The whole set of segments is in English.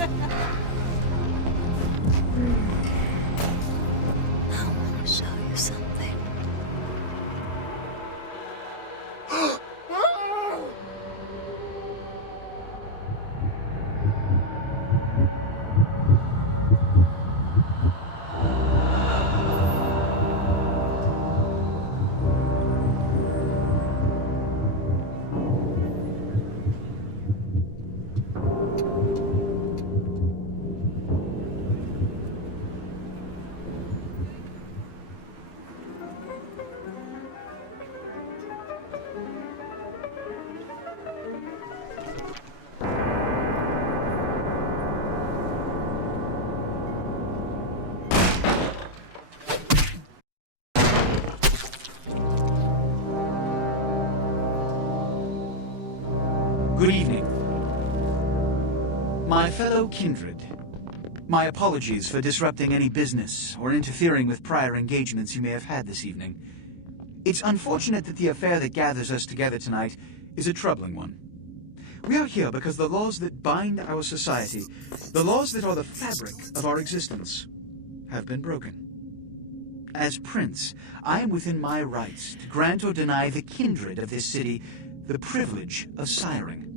I want to show you something. Good evening. My fellow kindred, my apologies for disrupting any business or interfering with prior engagements you may have had this evening. It's unfortunate that the affair that gathers us together tonight is a troubling one. We are here because the laws that bind our society, the laws that are the fabric of our existence, have been broken. As Prince, I am within my rights to grant or deny the kindred of this city the privilege of siring.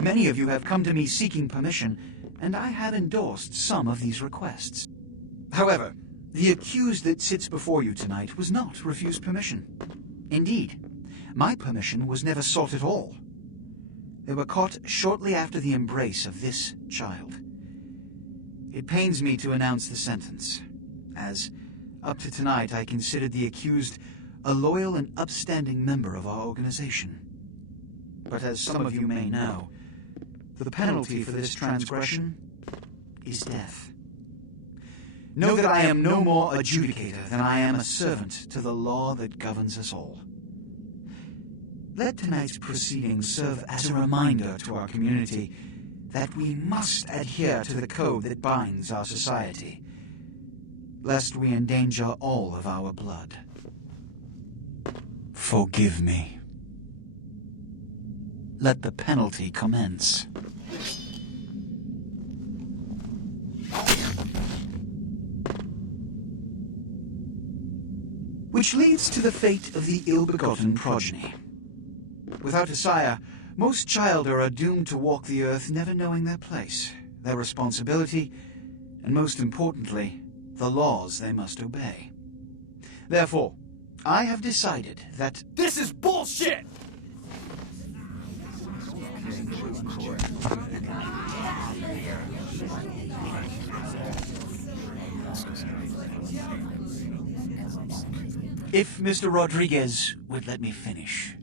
Many of you have come to me seeking permission, and I have endorsed some of these requests. However, the accused that sits before you tonight was not refused permission. Indeed, my permission was never sought at all. They were caught shortly after the embrace of this child. It pains me to announce the sentence, as up to tonight I considered the accused a loyal and upstanding member of our organization. But as some of you may know, the penalty for this transgression is death. Know that I am no more adjudicator than I am a servant to the law that governs us all. Let tonight's proceedings serve as a reminder to our community that we must adhere to the code that binds our society, lest we endanger all of our blood. Forgive me. Let the penalty commence. Which leads to the fate of the ill-begotten progeny. Without a sire, most childer are doomed to walk the earth never knowing their place, their responsibility, and most importantly, the laws they must obey. Therefore, I have decided that This is bullshit! if Mr. Rodriguez would let me finish,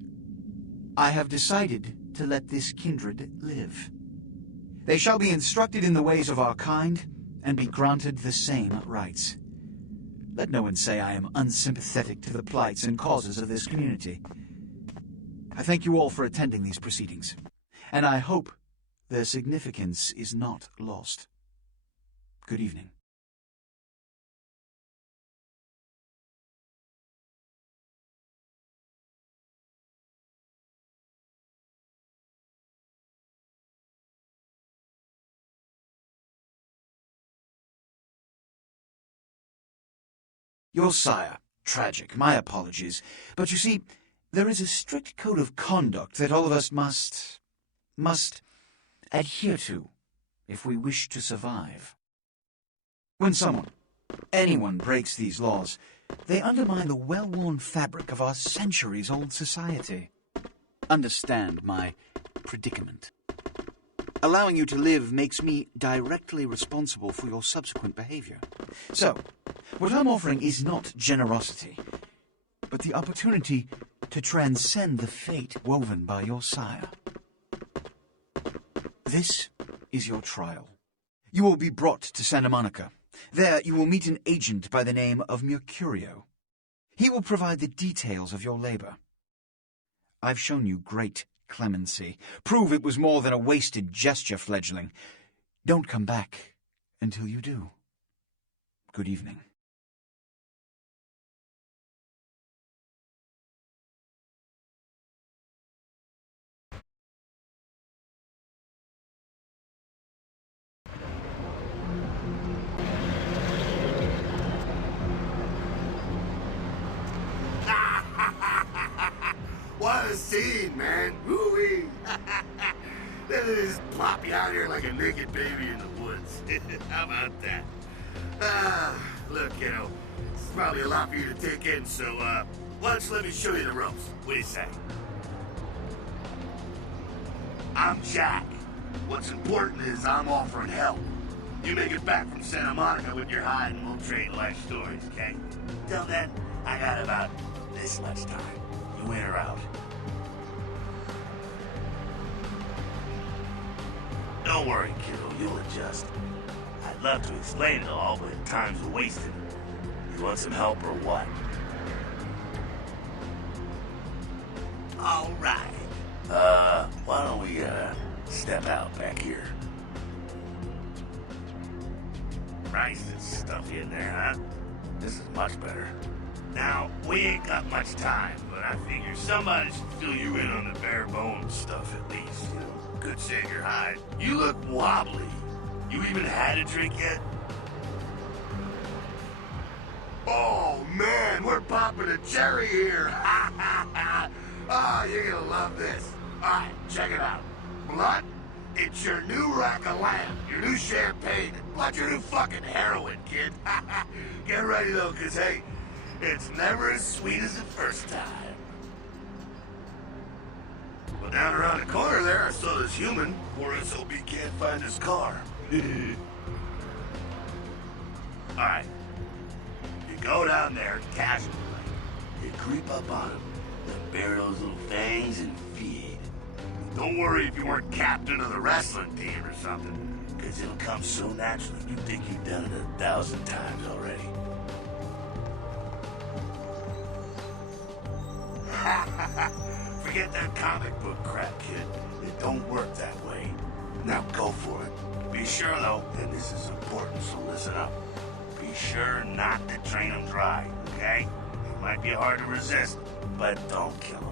I have decided to let this kindred live. They shall be instructed in the ways of our kind and be granted the same rights. Let no one say I am unsympathetic to the plights and causes of this community. I thank you all for attending these proceedings, and I hope their significance is not lost. Good evening. Your sire, tragic, my apologies. But you see, there is a strict code of conduct that all of us must adhere to if we wish to survive. When anyone breaks these laws, they undermine the well-worn fabric of our centuries-old society. Understand my predicament. Allowing you to live makes me directly responsible for your subsequent behavior. So, what I'm offering is not generosity, but the opportunity to transcend the fate woven by your sire. This is your trial. You will be brought to Santa Monica. There you will meet an agent by the name of Mercurio. He will provide the details of your labor. I've shown you great clemency. Prove it was more than a wasted gesture, fledgling. Don't come back until you do. Good evening. scene, man. Woo-wee. Then they just plop you out here like a naked baby in the woods. How about that? Look, kiddo, it's probably a lot for you to take in, so, why don't you let me show you the ropes? What do you say? I'm Jack. What's important is I'm offering help. You make it back from Santa Monica with your hide and we'll trade life stories, okay? Till then, I got about this much time. You in or out? Don't worry, kiddo, you'll adjust. I'd love to explain it all, but time's wasted. You want some help or what? All right. Why don't we, step out back here? Christ, it's stuffy in there, huh? This is much better. Now, we ain't got much time, but I figure somebody should fill you in on the bare bones stuff at least, you know? Good save your hide. You look wobbly. You even had a drink yet? Oh, man, we're popping a cherry here. Oh, you're gonna love this. All right, check it out. Blood, it's your new rack of lamb, your new champagne, blood, your new fucking heroin, kid. Get ready, though, because, hey, it's never as sweet as the first time. Well, down around the corner there, I saw this human, or SOB can't find his car. All right. You go down there casually, like, you creep up on him, then bare those little fangs and feed. Don't worry if you weren't captain of the wrestling team or something, because it'll come so naturally you think you've done it 1,000 times already. Forget that comic book crap, kid. It don't work that way. Now go for it. Be sure, though, and this is important, so listen up. Be sure not to drain them dry, okay? It might be hard to resist, but don't kill them.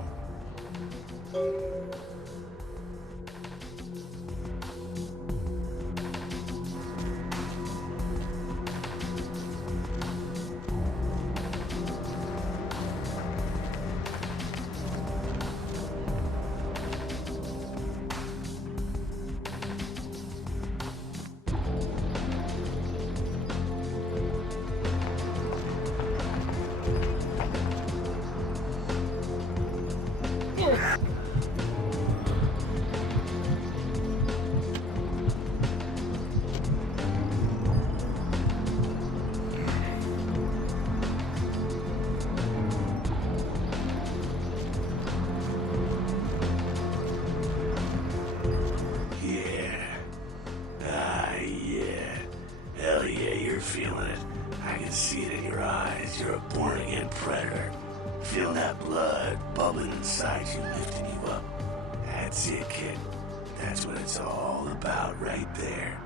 Feeling it. I can see it in your eyes. You're a born-again predator. Feeling that blood bubbling inside you, lifting you up. That's it, kid. That's what it's all about right there.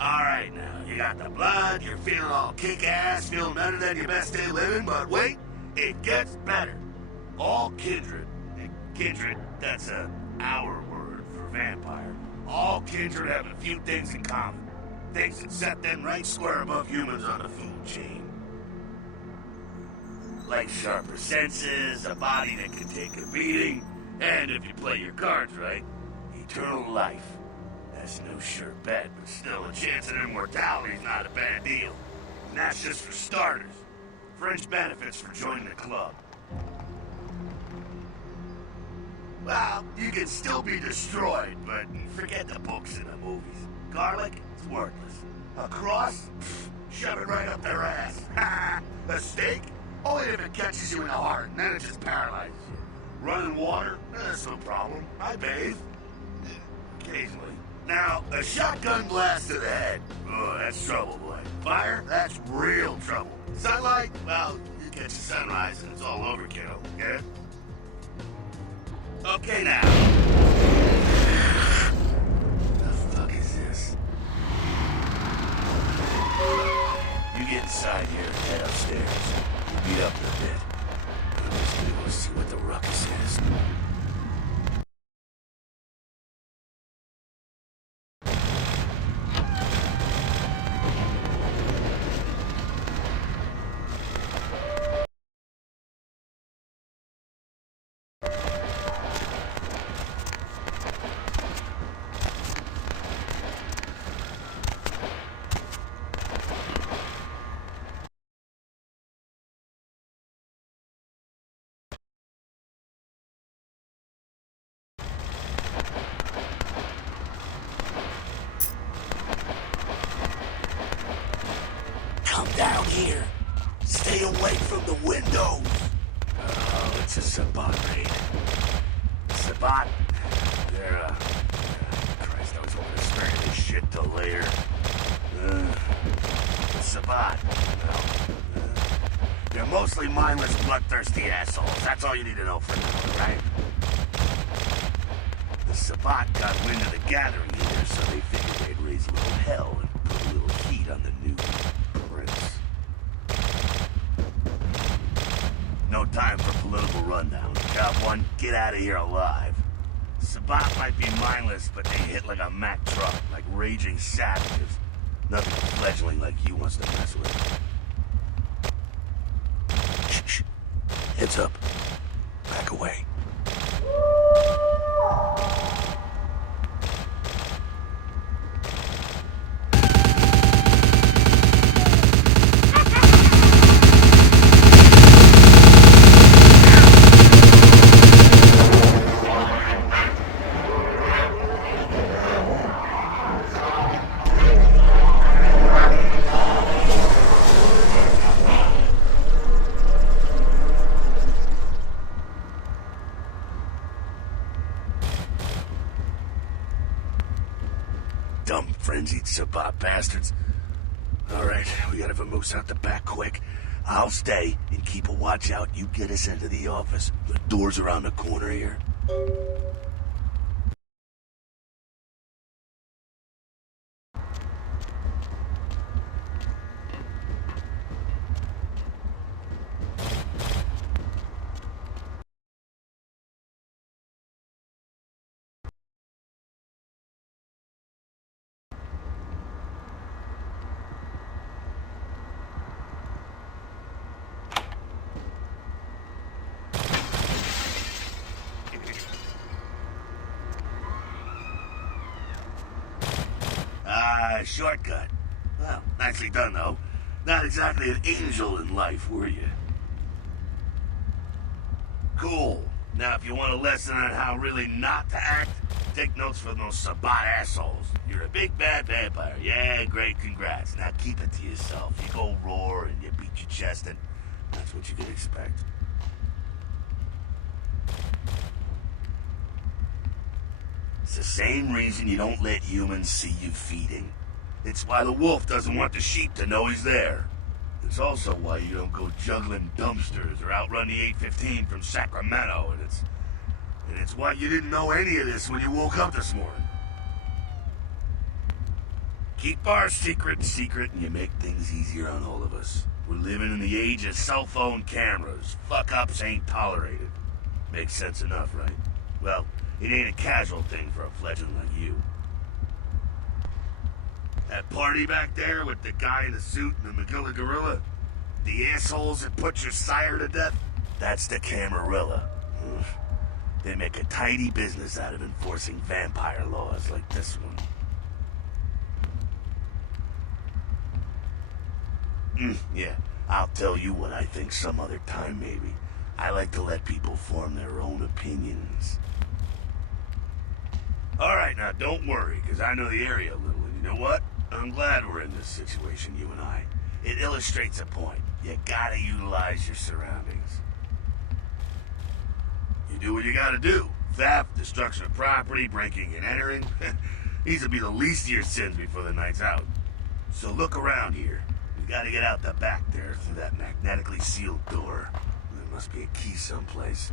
All right, now, you got the blood, you're feeling all kick-ass, feeling better than your best day living, but wait, it gets better. All kindred. And kindred, that's our word for vampire. All kindred have a few things in common. Things that set them right square above humans on the food chain. Like sharper senses, a body that can take a beating, and if you play your cards right, eternal life. That's no sure bet, but still a chance at immortality is not a bad deal. And that's just for starters. Fringe benefits for joining the club. Well, you can still be destroyed, but forget the books and the movies. Garlic, it's worthless. A cross? Pfft, shove it right up their ass. A steak? Only if it catches you in the heart, and then it just paralyzes you. Running water? That's no problem. I bathe. Occasionally. Now, a shotgun blast to the head. Oh, that's trouble, boy. Fire? That's real trouble. Sunlight? Well, you catch the sunrise and it's all over, kiddo. Get it? Okay, now. The fuck is this? You get inside here and head upstairs. Beat up a bit. I'm just gonna go see what the ruckus is. It's a Sabbat raid. Sabbat? They're, Christ, I was hoping to spare this shit till later. The Sabbat, they're mostly mindless, bloodthirsty assholes. That's all you need to know for now, right? The Sabbat got wind of the gathering here, so they figured they'd raise a little hell and put a little heat on the new prince. No time for political rundown. Job one, get out of here alive. Sabbat might be mindless, but they hit like a Mack truck, like raging savages. Nothing a fledgling like you wants to mess with. Shh. Heads up. Back away. Dumb, frenzied Sabbat bastards. Alright, we gotta vamoose out the back quick. I'll stay and keep a watch out. You get us into the office. The door's around the corner here. Shortcut. Well, nicely done, though. Not exactly an angel in life, were you? Cool. Now, if you want a lesson on how really not to act, take notes from those Sabbat assholes. You're a big bad vampire. Yeah, great, congrats. Now keep it to yourself. You go roar and you beat your chest, and that's what you can expect. It's the same reason you don't let humans see you feeding. It's why the wolf doesn't want the sheep to know he's there. It's also why you don't go juggling dumpsters or outrun the 815 from Sacramento, and it's why you didn't know any of this when you woke up this morning. Keep our secret, and you make things easier on all of us. We're living in the age of cell phone cameras. Fuck-ups ain't tolerated. Makes sense enough, right? Well, it ain't a casual thing for a fledgling like you. That party back there with the guy in the suit and the McGilla gorilla? The assholes that put your sire to death? That's the Camarilla. They make a tidy business out of enforcing vampire laws like this one. Yeah, I'll tell you what I think some other time, maybe. I like to let people form their own opinions. Alright, now don't worry, because I know the area a little, and you know what? I'm glad we're in this situation, you and I. It illustrates a point. You gotta utilize your surroundings. You do what you gotta do. Theft, destruction of property, breaking and entering. These will be the least of your sins before the night's out. So look around here. We gotta get out the back there through that magnetically sealed door. There must be a key someplace.